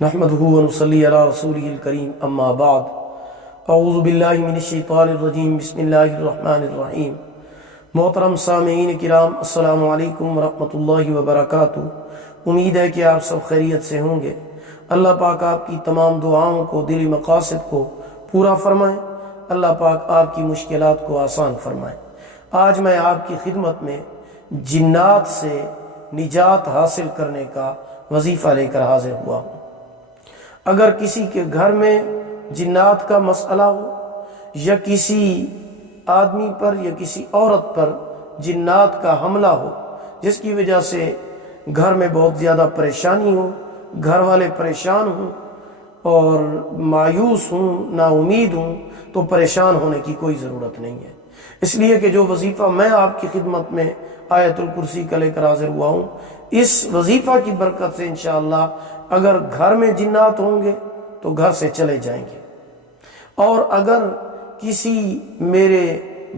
نحمدہ ونصلی علی رسولہ الکریم اما بعد اعوذ باللہ من الشیطان الرجیم بسم اللہ الرحمن الرحیم۔ محترم سامعین کرام، السلام علیکم ورحمۃ اللہ وبرکاتہ۔ امید ہے کہ آپ سب خیریت سے ہوں گے۔ اللہ پاک آپ کی تمام دعاؤں کو، دلی مقاصد کو پورا فرمائے۔ اللہ پاک آپ کی مشکلات کو آسان فرمائے۔ آج میں آپ کی خدمت میں جنات سے نجات حاصل کرنے کا وظیفہ لے کر حاضر ہوا ہوں۔ اگر کسی کے گھر میں جنات کا مسئلہ ہو، یا کسی آدمی پر یا کسی عورت پر جنات کا حملہ ہو، جس کی وجہ سے گھر میں بہت زیادہ پریشانی ہو، گھر والے پریشان ہوں اور مایوس ہوں، نا امید ہوں، تو پریشان ہونے کی کوئی ضرورت نہیں ہے۔ اس لیے کہ جو وظیفہ میں آپ کی خدمت میں آیت الکرسی کا لے کر حاضر ہوا ہوں، اس وظیفہ کی برکت سے انشاءاللہ اگر گھر میں جنات ہوں گے تو گھر سے چلے جائیں گے، اور اگر کسی میرے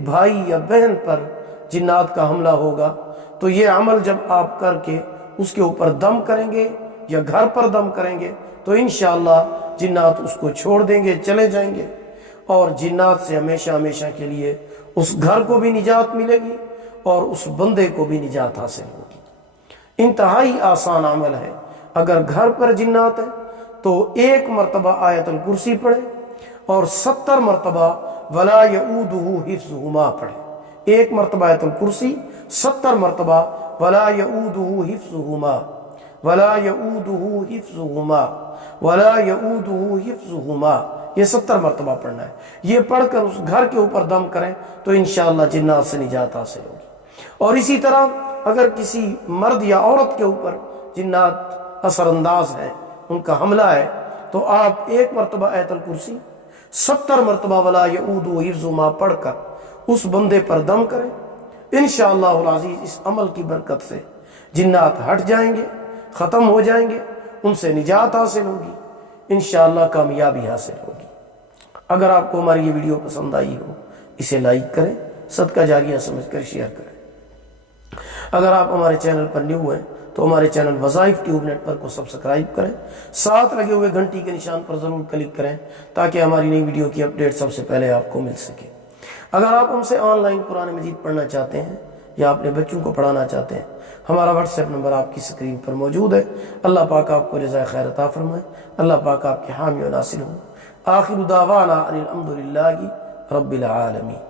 بھائی یا بہن پر جنات کا حملہ ہوگا تو یہ عمل جب آپ کر کے اس کے اوپر دم کریں گے یا گھر پر دم کریں گے تو انشاءاللہ جنات اس کو چھوڑ دیں گے، چلے جائیں گے، اور جنات سے ہمیشہ ہمیشہ کے لیے اس گھر کو بھی نجات ملے گی اور اس بندے کو بھی نجات حاصل ہوگی۔ انتہائی آسان عمل ہے۔ اگر گھر پر جنات ہے تو 1 مرتبہ آیت الکرسی پڑھے اور 70 مرتبہ ولا یعودہ حفظہما پڑھے۔ 1 مرتبہ آیت الکرسی، 70 مرتبہ ولا یعودہ حفظہما، ولا یعودہ حفظہما، ولا یعودہ حفظہما، یہ 70 مرتبہ پڑھنا ہے۔ یہ پڑھ کر اس گھر کے اوپر دم کریں تو انشاءاللہ جنات سے نجات حاصل ہوگی۔ اور اسی طرح اگر کسی مرد یا عورت کے اوپر جنات اثر انداز ہے، ان کا حملہ ہے، تو آپ 1 مرتبہ آیت الکرسی، 70 مرتبہ ولا یعودہ حفظہما پڑھ کر اس بندے پر دم کریں۔ انشاءاللہ العزیز اس عمل کی برکت سے جنات ہٹ جائیں گے، ختم ہو جائیں گے، ان سے نجات حاصل ہوگی، انشاءاللہ کامیابی حاصل ہوگی۔ اگر آپ کو ہماری یہ ویڈیو پسند آئی ہو، اسے لائک کریں، صدقہ جاریہ سمجھ کر شیئر کریں۔ اگر آپ ہمارے چینل پر نیو ہیں تو ہمارے چینل وظائف ٹیوب نیٹ ورک کو سبسکرائب کریں، ساتھ لگے ہوئے گھنٹی کے نشان پر ضرور کلک کریں تاکہ ہماری نئی ویڈیو کی اپڈیٹ سب سے پہلے آپ کو مل سکے۔ اگر آپ ہم سے آن لائن قرآن مجید پڑھنا چاہتے ہیں یا اپنے بچوں کو پڑھانا چاہتے ہیں، ہمارا واٹس ایپ نمبر آپ کی اسکرین پر موجود ہے۔ اللہ پاک آپ کو جزائے خیر عطا فرمائے، اللہ پاک آپ کے حامی و ناصر ہوں۔ آخر دعوانا ان الحمد للہ رب العالمین۔